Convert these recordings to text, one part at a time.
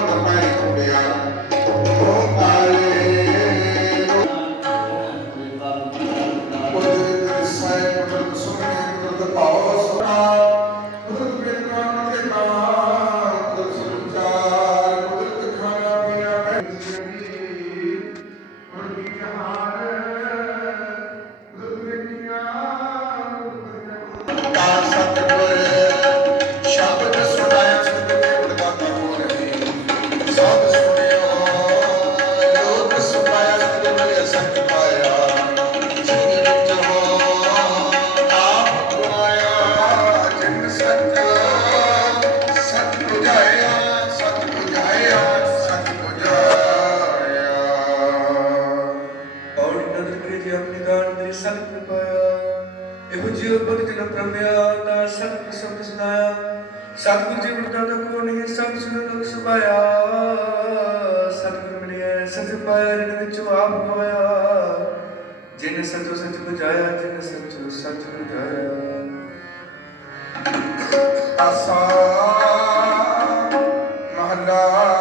lot of the fans gonna be out. ਸਤ ਕਿਰਪਾਇਆ ਇਹੋ ਜਿਉ ਭਗਤ ਜਨ ਪ੍ਰਮਿਆ ਦਾ ਸਤਿ ਸ਼ਬਦ ਸੁਨਾਇਆ ਸਤਿਗੁਰ ਜੀ ਵਰਤਾ ਦਾ ਕੋ ਨਹੀਂ ਸਭ ਸੁਣ ਲੋਕ ਸੁਭਾਇਆ। ਸਤਿਗੁਰ ਮਿਲਿਆ ਸਚ ਪਾਇਆ ਰਿਣ ਵਿੱਚੋਂ ਆਪ ਗਵਾਇਆ। ਜਿਨ ਸਚੋ ਸਚ ਬੁਝਾਇਆ, ਜਿਨ ਸਚੋ ਸਚ ਬੁਝਾਇਆ। ਆਸਾ ਮਹਲਾ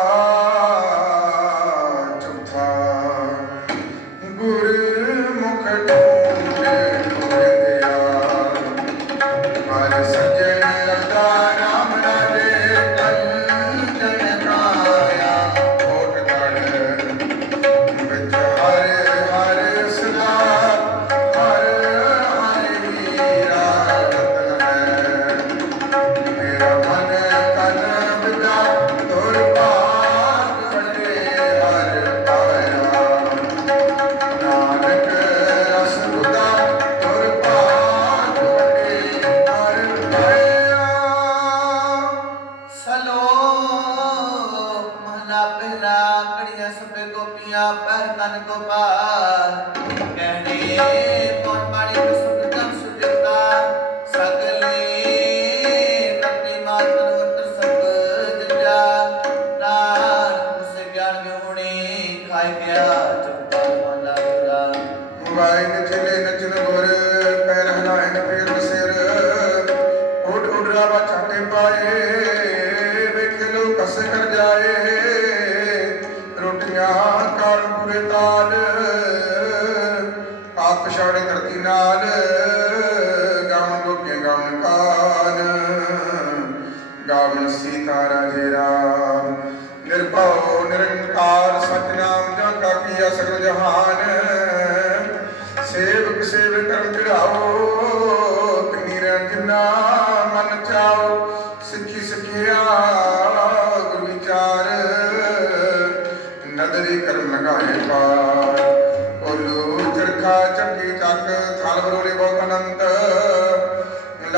ਗੋਪੀਆਂ ਪਹਿ ਤਨ ਗੋਪਾਲ ਕਹਿਣੇ ਪੌਣ ਪਾਣੀ ਸੁਧ ਜਮ ਸੁਜਤਾ ਸਗਲੇ ਤਤੀ ਮਾਤਨ ਵਰਤ ਸਭ ਜਜਾ ਨਾਨ ਉਸੇ ਗਿਆਨ ਵਿਹੁਣੇ ਖਾਇ ਗਿਆ ਚੁਪਾ ਮਹਲਾ ਚੁਲਾ ਵਾਇ ਨਚਲੇ ਨਚਨ ਗੁਰ ਪੈਰ ਹਲਾਏ ਨ ਫੇਰ ਸਿਰ ਉੱਡ ਉੱਡ ਰਾਵਾ ਛਾਟੇ ਪਾਏ ਕਾਲਪੁਰੇ ਆਪ ਛਾੜੇ ਧਰਤੀ ਨਾਲ ਗਾਵਨ ਗੋਪੀਆਂ ਗਾਵਨ ਕਾਨ। ਗਾਵਨ ਸੀਤਾ ਰਾਜੇ ਰਾਮ, ਨਿਰਭਉ ਨਿਰੰਕਾਰ ਸਤਨਾਮ ਜਾਂ ਕਾ ਕੀਆ ਸਗਲ ਜਹਾਨ। ਸੇਵਕ ਸੇਵ ਕਰਮ ਚੜਾਓ ਕਿੰਨੀ ਰੰਜਨਾ ਮਨ ਚਾਓ, ਸਿੱਖੀ ਸਿੱਖਿਆ ਗੁਰ ਵਿਚਾਰ। ਨਦਰੀ ਕਰਮ ਲਗਾਏ ਪਾ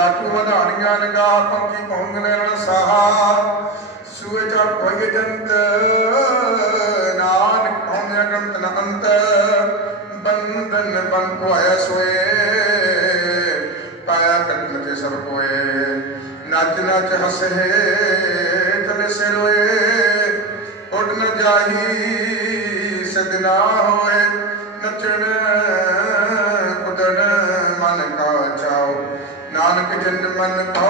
ਲਾਟੂ ਵਧਾਣੀਆਂ ਨਗਾ ਪੰਕੀ ਪੌਂਗਲੇ ਰਣ ਸਾਹਾ। ਸੂਏ ਚੜ ਕੋਈ ਜੰਤ, ਨਾਨਕ ਪੌਂਗਲੇ ਗੰਤ ਨ ਬੰਦਨ ਬਨ ਕੋ ਸੋਏ, ਪਾਇਆ ਕਟਨ ਤੇ ਸਭ ਕੋਏ ਨੱਚ ਨੱਚ ਹੱਸੇ ਤਲੇ ਸਿਰੋਏ ਉੱਡ ਨ ਜਾਹੀ ਸਦਨਾ ਹੋਏ, ਨੱਚਣ ਨਾਨਕ